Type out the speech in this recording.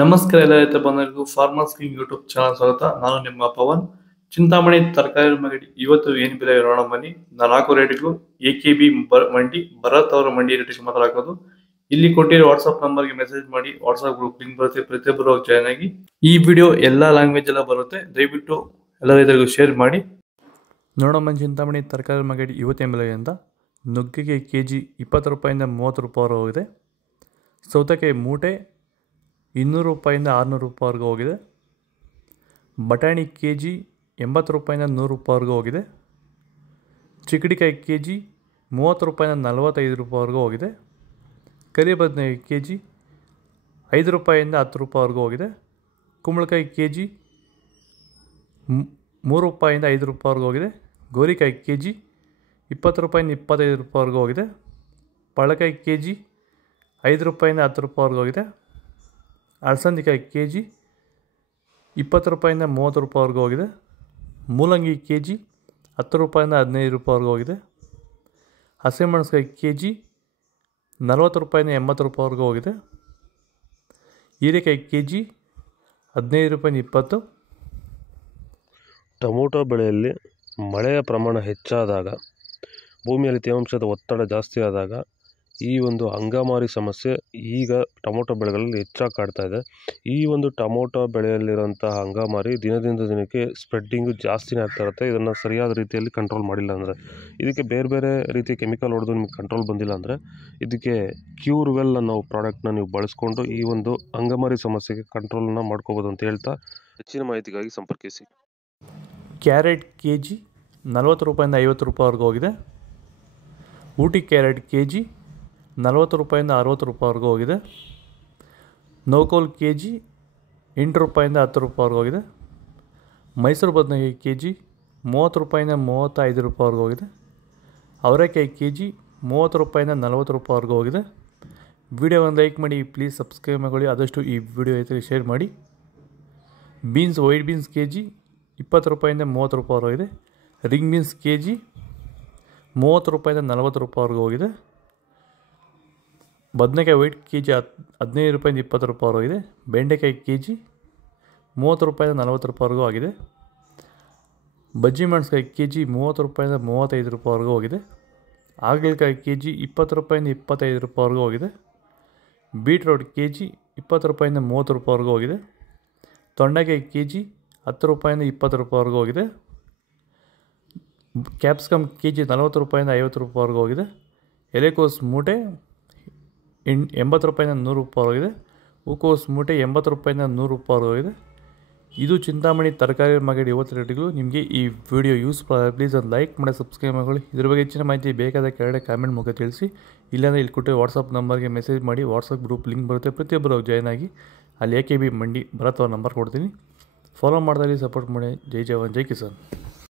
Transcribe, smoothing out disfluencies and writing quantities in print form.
ನಮಸ್ಕಾರ ಎಲ್ಲ ರೈತ ಬಂಧುಗಳಿಗೂ ಫಾರ್ಮರ್ಸ್ ಕಿಂಗ್ ಯೂಟ್ಯೂಬ್ ಚಾನಲ್ ಸ್ವಾಗತ. ನಾನು ನಿಮ್ಮ ಪವನ್. ಚಿಂತಾಮಣಿ ತರಕಾರಿ ಮಂಡಿ ಇವತ್ತು ಏನು ಬೆಲೆ ನೋಡೋಣ ಬನ್ನಿ. ನಾಲ್ಕು ರೇಟ್ಗಳು AKB ಮಂಡಿ ಭರತ್ ಅವರ ಮಂಡಿ ರೇಟ್ ಮಾತಾಡೋದು. ಇಲ್ಲಿ ಕೊಟ್ಟಿರೋ ವಾಟ್ಸ್ಆಪ್ ನಂಬರ್ಗೆ ಮೆಸೇಜ್ ಮಾಡಿ. ವಾಟ್ಸ್ಆಪ್ ಗ್ರೂಪ್ ಲಿಂಕ್ ಬರುತ್ತೆ, ಪ್ರತಿಯೊಬ್ಬರು ಜಾಯ್ನ್ ಆಗಿ. ಈ ವಿಡಿಯೋ ಎಲ್ಲಾ ಲ್ಯಾಂಗ್ವೇಜ್ ಎಲ್ಲ ಬರುತ್ತೆ, ದಯವಿಟ್ಟು ಎಲ್ಲ ರೈತರಿಗೂ ಶೇರ್ ಮಾಡಿ. ನೋಡೋಣ ಚಿಂತಾಮಣಿ ತರಕಾರಿ ಮಂಡಿ ಇವತ್ತೇನು ಬೆಲೆ ಅಂತ. ನುಗ್ಗೆಗೆ KG 20 ರೂಪಾಯಿಂದ 30 ರೂಪಾಯಿ ಹೋಗಿದೆ. ಸೌತೆಕಾಯಿ ಮೂಟೆ 200 ರೂಪಾಯಿಂದ 600 ರೂಪಾಯಿವರೆಗೂ ಹೋಗಿದೆ. ಬಟಾಣಿ KG 80 ರೂಪಾಯಿಂದ 100 ರೂಪಾಯಿವರೆಗೂ ಹೋಗಿದೆ. ಚಿಕ್ಕಡಿಕಾಯಿ KG 30 ರೂಪಾಯಿಂದ 45 ರೂಪಾಯಿವರೆಗೂ ಹೋಗಿದೆ. ಕರಿ ಬದನೆಕಾಯಿ KG 5 ರೂಪಾಯಿಂದ 10 ರೂಪಾಯಿವರೆಗೂ ಹೋಗಿದೆ. ಕುಂಬಳಕಾಯಿ KG 3 ರೂಪಾಯಿಂದ 5 ರೂಪಾಯಿವರೆಗೂ ಹೋಗಿದೆ. ಗೋರಿಕಾಯಿ KG 20 ರೂಪಾಯಿಂದ 25 ರೂಪಾಯಿವರೆಗೂ ಹೋಗಿದೆ. ಪಳಕಾಯಿ KG 5 ರೂಪಾಯಿಂದ 10 ರೂಪಾಯಿವರೆಗೂ ಹೋಗಿದೆ. ಅಲಸಂದಿಕಾಯಿ KG 20 ರೂಪಾಯಿಂದ 30 ರೂಪಾಯಿವರೆಗೂ ಹೋಗಿದೆ. ಮೂಲಂಗಿ KG 10 ರೂಪಾಯಿಂದ 15 ರೂಪಾಯಿವರೆಗೂ ಹೋಗಿದೆ. ಹಸಿಮೆಣಸಿನಕಾಯಿ KG 40 ರೂಪಾಯಿಂದ 80 ರೂಪಾಯಿವರೆಗೂ ಹೋಗಿದೆ. ಹೀರೆಕಾಯಿ KG 15 ರೂಪಾಯಿಂದ 20. ಟೊಮೊಟೊ ಬೆಳೆಯಲ್ಲಿ ಮಳೆಯ ಪ್ರಮಾಣ ಹೆಚ್ಚಾದಾಗ, ಭೂಮಿಯಲ್ಲಿ ತೇವಾಂಶದ ಒತ್ತಡ ಜಾಸ್ತಿ ಆದಾಗ ಈ ಒಂದು ಅಂಗಮಾರಿ ಸಮಸ್ಯೆ ಈಗ ಟೊಮೊಟೊ ಬೆಳೆಗಳಲ್ಲಿ ಹೆಚ್ಚಾಗಿ ಕಾಡ್ತಾ ಇದೆ. ಈ ಒಂದು ಟೊಮೊಟೊ ಬೆಳೆಯಲ್ಲಿರುವಂತಹ ಅಂಗಮಾರಿ ದಿನದಿಂದ ದಿನಕ್ಕೆ ಸ್ಪ್ರೆಡ್ಡಿಂಗು ಜಾಸ್ತಿನೇ ಆಗ್ತಾ ಇರುತ್ತೆ. ಇದನ್ನು ಸರಿಯಾದ ರೀತಿಯಲ್ಲಿ ಕಂಟ್ರೋಲ್ ಮಾಡಿಲ್ಲ ಅಂದರೆ, ಇದಕ್ಕೆ ಬೇರೆ ಬೇರೆ ರೀತಿಯ ಕೆಮಿಕಲ್ ಹೊಡೆದು ನಿಮಗೆ ಕಂಟ್ರೋಲ್ ಬಂದಿಲ್ಲ ಅಂದರೆ, ಇದಕ್ಕೆ ಕ್ಯೂರ್ವೆಲ್ ಅನ್ನೋ ಪ್ರಾಡಕ್ಟ್ನ ನೀವು ಬಳಸ್ಕೊಂಡು ಈ ಒಂದು ಅಂಗಮಾರಿ ಸಮಸ್ಯೆಗೆ ಕಂಟ್ರೋಲನ್ನು ಮಾಡ್ಕೋಬೋದು ಅಂತ ಹೇಳ್ತಾ, ಹೆಚ್ಚಿನ ಮಾಹಿತಿಗಾಗಿ ಸಂಪರ್ಕಿಸಿ. ಕ್ಯಾರೆಟ್ KG 40 ರೂಪಾಯಿಂದ 50 ರೂಪಾಯಿವರೆಗೂ ಹೋಗಿದೆ. ಊಟಿ ಕ್ಯಾರೆಟ್ KG 40 ರೂಪಾಯಿಂದ 60 ರೂಪಾಯಿವರೆಗೂ ಹೋಗಿದೆ. ನೋಕೋಲ್ KG 8 ರೂಪಾಯಿಂದ 10 ರೂಪಾಯಿವರೆಗೂ ಹೋಗಿದೆ. ಮೈಸೂರು ಬದನೆಕಾಯಿ KG 30 ರೂಪಾಯಿಂದ 35 ರೂಪಾಯಿವರೆಗೂ ಹೋಗಿದೆ. ಅವರೆಕಾಯಿ KG 30 ರೂಪಾಯಿಂದ 40 ರೂಪಾಯಿವರೆಗೂ ಹೋಗಿದೆ. ವಿಡಿಯೋವನ್ನು ಲೈಕ್ ಮಾಡಿ, ಪ್ಲೀಸ್ ಸಬ್ಸ್ಕ್ರೈಬ್ ಮಾಡಿ, ಆದಷ್ಟು ಈ ವಿಡಿಯೋ ರೈತರಿಗೆ ಶೇರ್ ಮಾಡಿ. ಬೀನ್ಸ್ ವೈಟ್ ಬೀನ್ಸ್ KG 20 ರೂಪಾಯಿಂದ 30 ರೂಪಾಯಿವರೆಗೂ ಹೋಗಿದೆ. ರಿಂಗ್ ಬೀನ್ಸ್ KG 30 ರೂಪಾಯಿಂದ 40 ರೂಪಾಯಿವರೆಗೂ ಹೋಗಿದೆ. ಬದನೆಕಾಯಿ ವೈಟ್ KG 15 ರೂಪಾಯಿಂದ 20 ರೂಪಾಯಿವರೆಗೂ ಇದೆ. ಬೆಂಡೆಕಾಯಿ KG 30 ರೂಪಾಯಿಂದ 40 ರೂಪಾಯಿವರೆಗೂ ಆಗಿದೆ. ಬಜ್ಜಿ ಮೆಣಸಿನಕಾಯಿ KG 30 ರೂಪಾಯಿಂದ 35 ರೂಪಾಯಿವರೆಗೂ ಹೋಗಿದೆ. ಹಾಗಲಕಾಯಿ KG 20 ರೂಪಾಯಿಂದ 25 ರೂಪಾಯಿವರೆಗೂ ಹೋಗಿದೆ. ಬೀಟ್ರೋಟ್ KG 20 ರೂಪಾಯಿಂದ 30 ರೂಪಾಯಿವರೆಗೂ ಹೋಗಿದೆ. ತೊಂಡೆಕಾಯಿ KG 10 ರೂಪಾಯಿಂದ 20 ರೂಪಾಯಿವರೆಗೂ ಹೋಗಿದೆ. ಕ್ಯಾಪ್ಸಿಕಮ್ KG 40 ರೂಪಾಯಿಂದ 50 ರೂಪಾಯಿವರೆಗೂ ಹೋಗಿದೆ. ಎಲೆಕೋಸು ಮೂಟೆ 80 ರೂಪಾಯಿಂದ 100 ರೂಪಾಯಿವರೆಗಿದೆ. ಹೂಕೋಸು ಮೂಟೆ 80 ರೂಪಾಯಿಂದ 100 ರೂಪಾಯಿವರೆಗೂ ಹೋಗಿದೆ. ಇದು ಚಿಂತಾಮಣಿ ತರಕಾರಿ ಮಾರ್ಕೆಟ್ ಇವತ್ತು ರೇಟ್ಗಳು. ನಿಮಗೆ ಈ ವಿಡಿಯೋ ಯೂಸ್ಫುಲ್ ಆದರೆ ಪ್ಲೀಸ್ ಒಂದು ಲೈಕ್ ಮಾಡಿ, ಸಬ್ಸ್ಕ್ರೈಬ್ ಮಾಡಿ. ಇದ್ರ ಬಗ್ಗೆ ಹೆಚ್ಚಿನ ಮಾಹಿತಿ ಬೇಕಾದ ಕೆಳಗಡೆ ಕಾಮೆಂಟ್ ಮೂಲಕ ತಿಳಿಸಿ. ಇಲ್ಲಾಂದರೆ ಇಲ್ಲಿ ಕೊಟ್ಟು ವಾಟ್ಸಪ್ ನಂಬರ್ಗೆ ಮೆಸೇಜ್ ಮಾಡಿ. ವಾಟ್ಸಪ್ ಗ್ರೂಪ್ ಲಿಂಕ್ ಬರುತ್ತೆ, ಪ್ರತಿಯೊಬ್ಬರು ಜಾಯ್ನ್ ಆಗಿ. ಅಲ್ಲಿ AKB ಮಂಡಿ ಭರತ್ ಅವರ ನಂಬರ್ ಕೊಡ್ತೀನಿ. ಫಾಲೋ ಮಾಡ್ತಾ ಸಪೋರ್ಟ್ ಮಾಡಿ. ಜೈ ಜವಾನ್, ಜೈ ಕಿಸಾನ್.